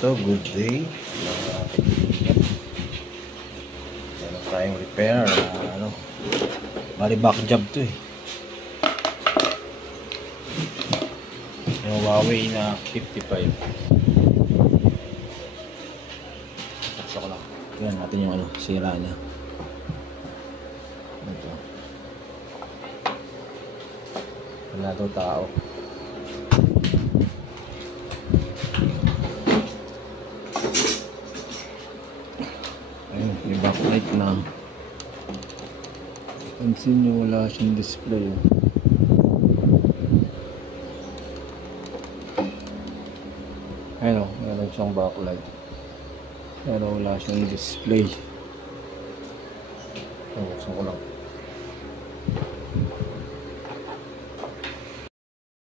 Ito, good day. Meron tayong repair. Bali back job to eh. Yung Huawei na 55. Saksak ko lang. Tignan natin yung sira niya. Ito. Wala daw tao. Ayun, yung backlight na. Pansin nyo, wala siyang display. Ayun o, meron siyang backlight. Pero wala siyang display. Buksan ko lang.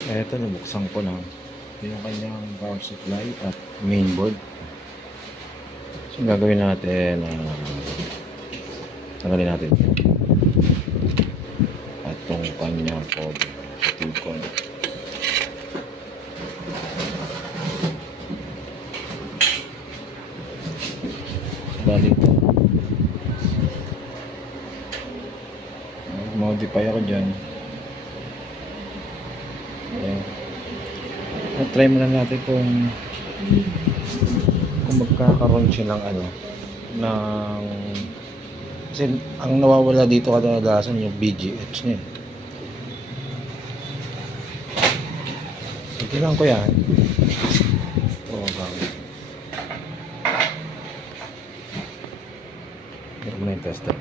Eto, nabuksan ko lang. Ito yung kanyang power supply at mainboard. So, gagawin natin, tanggalin natin at itong kanyang cover sa T-con. Bali ito, modify ako dyan. Ayan. At try muna natin kung magkakaroon siya ng ng, kasi ang nawawala dito kadalasan yung BGH niya. So, tingnan ko yan. Meron mo na yung tester.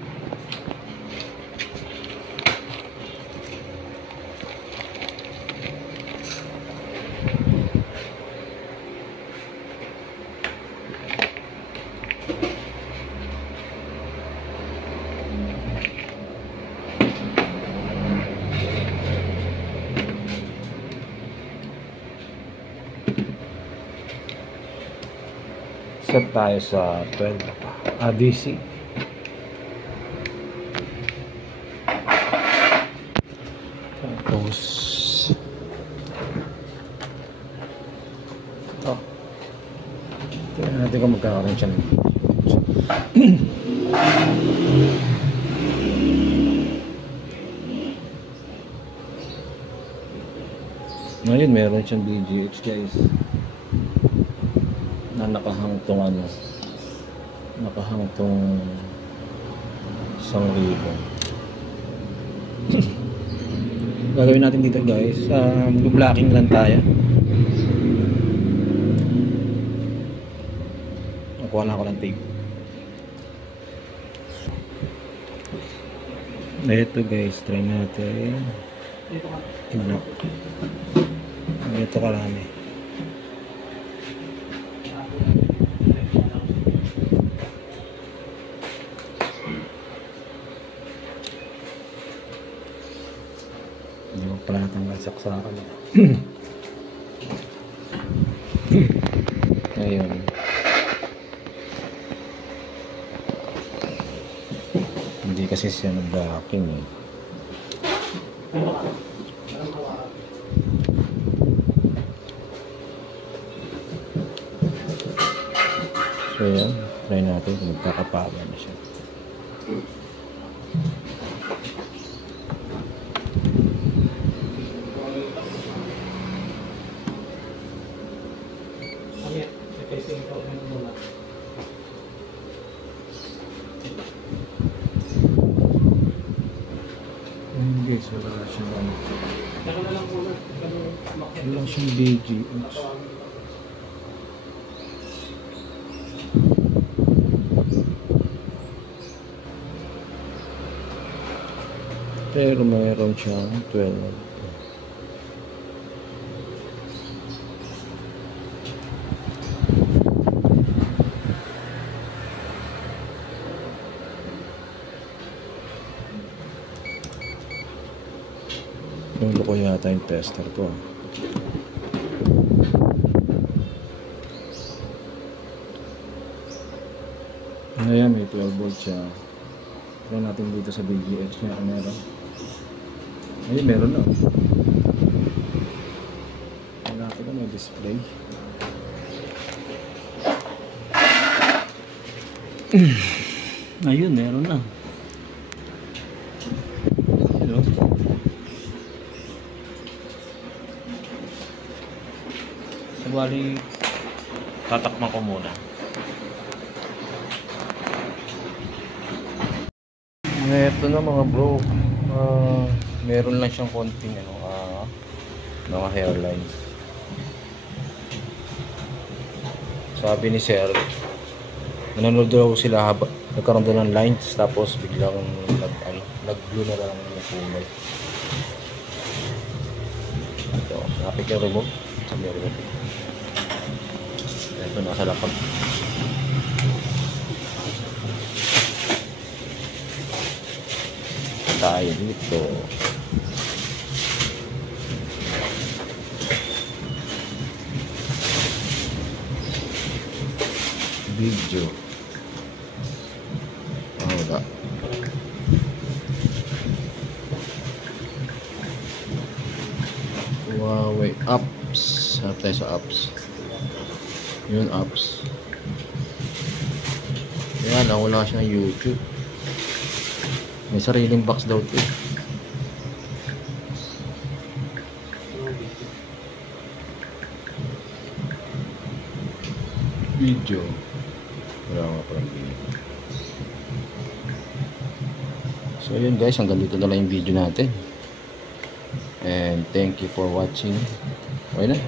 Set tayo sa 12 DC. Tapos tingnan natin kung magkakaroon siya ng ngayon meron siyang BGH guys na nakahangtong nakahangtong 1,000. Gagawin natin dito guys, blocking lang tayo. Nakuha na ako ng tape. Ito guys, try natin i-block. Ito karami. Hindi mo pala natanggal saksakan. Ayun. Hindi kasi siya nag-blocking eh. So yan, try natin kung magkakapawa na siya. Hindi, wala siyang wala siyang BGH. Pero mayroon siyang 12. Nulo ko yata yung tester ko. Ayan, may 12 volts siya. Try natin dito sa BGH niya. Meron. Ayun, meron na. Wala ko na may display. Ayun, meron na. Ayun, oh. Sabali, tatakman ko muna. Ito na mga bro. Meron lang siyang konting mga hairlines. Sabi ni sir, nanonood daw sila nagkaroon daw ng lines tapos biglang nag-glue na lang yung kulay. Ito, napik yung remote. Sabi yung remote. Ito, nasa lapag. Tayo dito. Video. Wala. Huawei apps. Hanap tayo sa apps. Yun, apps. Yan, wala siya ng YouTube. May sariling box daw ito. Video. Wala nga parang video. So yun guys, hanggang dito na lang yung video natin. And thank you for watching. Okay na.